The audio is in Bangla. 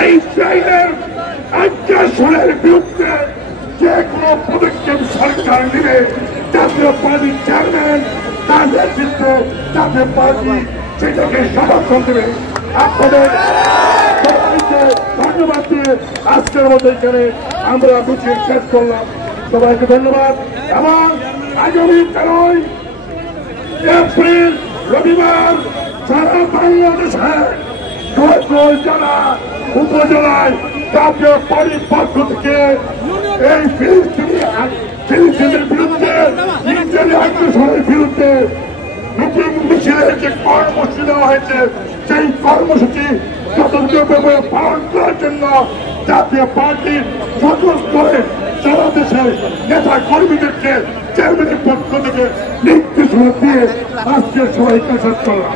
এই ট্রেনের আগ্রাসনের বিরুদ্ধে যে কোনো পদক্ষেপ সরকার নেবে জাতীয় পার্টির চেয়ারম্যান তার নেতৃত্বে জাতীয় পার্টি সেটাকে সমর্থন দেবে। আপনাদের সবাইকে ধন্যবাদ দিয়ে আজকের মতো এখানে আমরা মিছিল শেষ করলাম। সবাইকে ধন্যবাদ এবং আগামী 13 এপ্রিল রবিবার সারা বাংলাদেশে জেলা উপজেলায় জাতীয় পার্টির পক্ষ থেকে এই ফিলিস্তিনের বিরুদ্ধে ইসরায়েলি আগ্রাসনের বিরুদ্ধে মিটিং মিছিলের যে কর্মসূচি দেওয়া হয়েছে সেই কর্মসূচি স্বতন্ত্রভাবে পালন করার জন্য জাতীয় পার্টির সকল স্তরে সারা দেশের নেতা কর্মীদেরকে চেয়ারম্যানের পক্ষ থেকে নির্দেশনা দিয়ে আজকে সবাইকে শেষ করলাম।